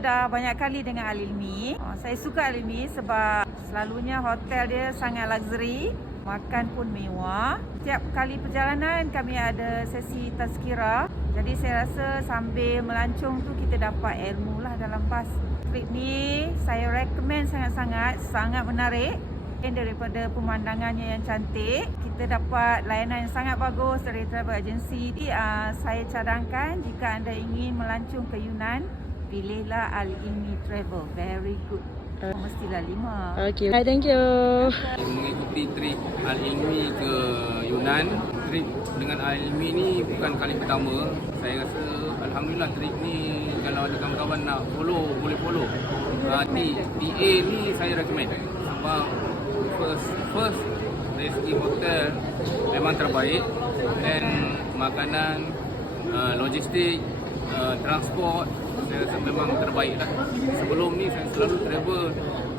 dah banyak kali dengan Al-Ilmi. Saya suka Al-Ilmi sebab selalunya hotel dia sangat luxury, makan pun mewah. Setiap kali perjalanan kami ada sesi tazkirah. Jadi saya rasa sambil melancong tu kita dapat ilmu lah dalam bas. Trip ni saya recommend sangat-sangat, sangat menarik. Daripada pemandangannya yang cantik, kita dapat layanan yang sangat bagus dari travel agency. Saya cadangkan jika anda ingin melancong ke Yunan, pilihlah Al-Ilmi Travel. Very good. Mestilah 5. Okay, thank you. Mengikuti trip Al-Ilmi ke Yunan. Trip dengan Al-Ilmi ni bukan kali pertama. Saya rasa alhamdulillah trip ni kalau ada kawan-kawan nak follow, boleh follow. TA ni saya recommend sebab first dari segi hotel memang terbaik, dan makanan, logistik, transport saya rasa memang terbaik lah. Sebelum ni saya selalu travel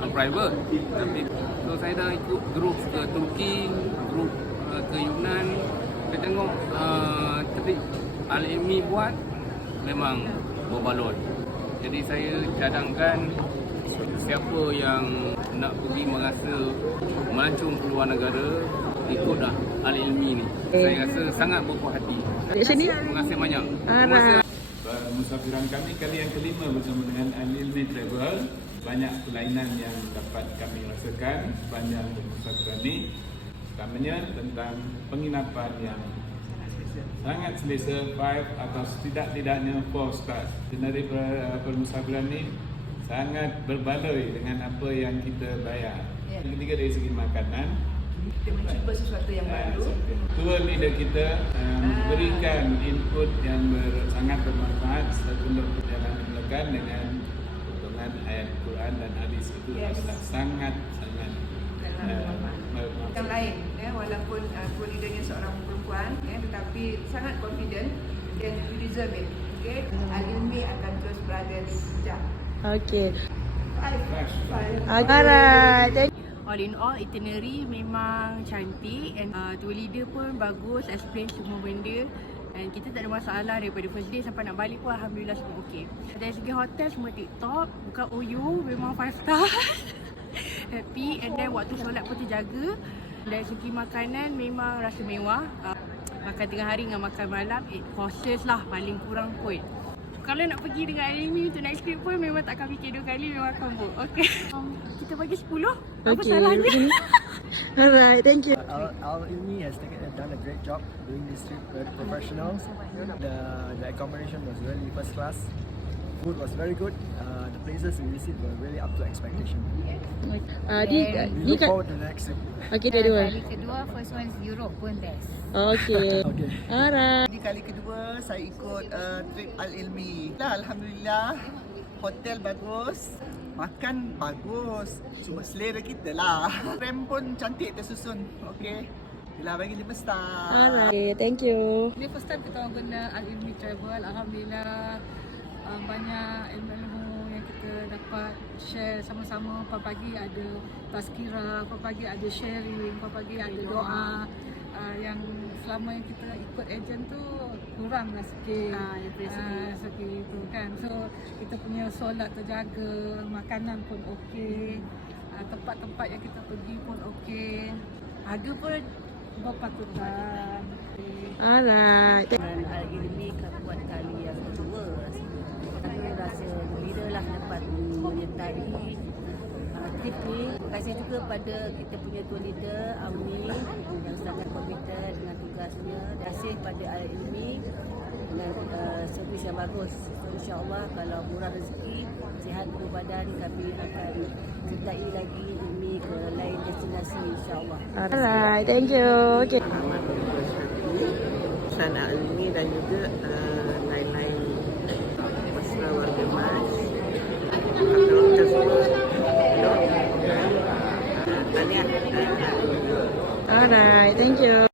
private, tapi so saya dah ikut grup ke Turki, grup ke Yunan. Saya tengok trip Al-Ilmi buat memang berbaloi. Jadi saya cadangkan siapa yang nak pergi merasa melancong ke luar negara, ikutlah Al-Ilmi ni. Saya rasa sangat berpuas hati. Terima kasih banyak. Terima kasih. Musafiran kami kali yang kelima bersama dengan Al-Ilmi Travel. Banyak kelainan yang dapat kami rasakan sepanjang musafiran ini. Utamanya tentang penginapan yang sangat selesa, 5 atau tidak-tidaknya 4 stars. Dari permusafiran ini sangat berbaloi dengan apa yang kita bayar. Yang ketiga dari segi makanan, Kita mencuba sesuatu yang baru. tour leader kita berikan input yang sangat bermanfaat untuk perjalanan melekat dengan potongan ayat Quran dan hadis itu sangat bermanfaat. Yang lain, walaupun tour leadernya seorang perempuan, tetapi sangat confident dan you deserve it. Okay? Al-Ilmi akan terus berada di puncak. Okay. Alright. Thank All in all, itinerary memang cantik, and tour leader pun bagus, explain semua benda, and kita tak ada masalah daripada first day sampai nak balik pun alhamdulillah semua okey. Dari segi hotel semua tip-top, bukan OU, memang 5 star. Happy, and then waktu solat pun terjaga. Dari segi makanan memang rasa mewah. Makan tengah hari dengan makan malam 8 courses lah paling kurang pun. Kalau nak pergi dengan Al-Ilmi untuk next trip pun memang tak akan fikir 2 kali, memang akan book. Okay. Kita bagi 10. Apa salahnya? Alright, thank you. Al-Ilmi has done a great job doing this trip. Very professional. The accommodation was really first class. Food was very good. The places we visit were really up to expectation. We look forward to the next trip. Okay, kedua. Kali kedua, first one is Europe pun best. Okay. Okay. Alright. Di kali kedua saya ikut trip Al-Ilmi. Alhamdulillah, hotel bagus, makan bagus, cuma selera kita lah. Rem pun cantik tersusun. Okey. Bila bagi 5 star. Alright. Okay, thank you. Ini first time kita orang guna Al-Ilmi Travel. Alhamdulillah, banyak ilmu-ilmu yang kita dapat share sama-sama. Pagi ada tazkirah, pagi ada sharing, pagi ada doa. Yang selama yang kita ikut ejen tu kurang lah sikit, sikit itu kan. So kita punya solat terjaga, makanan pun okey, tempat-tempat yang kita pergi pun okey, harga pun berpatutan. Alright. Dan Al-Ilmi buat kali yang kedua rasanya. Tapi rasa gembira lah dapat menyertai trip ni. Terima kasih juga pada kita punya tour leader Auni yang sangat komited dengan tugasnya. Terima kasih pada Al-Ilmi dengan servis yang bagus. So, InsyaAllah kalau murah rezeki, sihat tubuh badan, kami akan sertai lagi Ilmi ke lain destinasi insyaAllah. Alright, thank you. Okay. Sana Al-Ilmi dan juga lain-lain masalah warga Mas. Hotel semua. Tahniah. Alright, thank you.